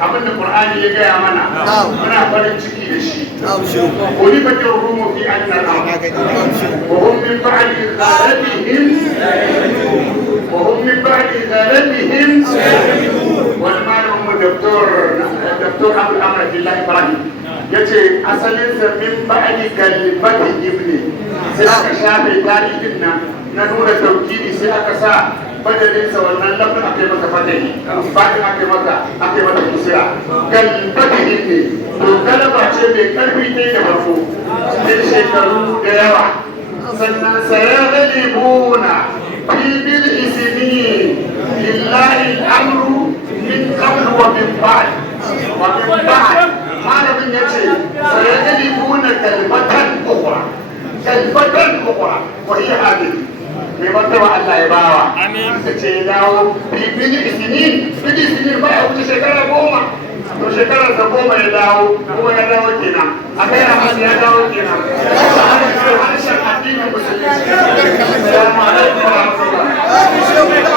abin da Qur'ani ya gaya mana muna farin ciki da shi ولمت الروم في أن الأرض وهم من بعد غلبهم والمالهم الدكتور أبو الأمر الله إبراهيم yace asalinsa min ba'di kalimati ibni sai aka shafe tarihin nan na nuna tauhidi sai aka sa badalin sa wannan lafin ake masa fatahi bayan ake mata kisira kalimati ibni to kalaba ce mai karfi ne da farko sai shekaru da yawa sannan sayaghlibuna fi bil isnin lillahi al-amru min qabl wa min ba'd malamin ya ce sai ya libuna kalbatan ukura wa hiya hadin mai martaba Allah ya bawa ta ce ya dawo bibin isinin ba ya wuce shekara 10 to shekarar da 10 ya dawo kuma ya dawo kenan a kai a masu ya dawo kenan harshen addinin musulunci assalamu alaikum wa rahmatullah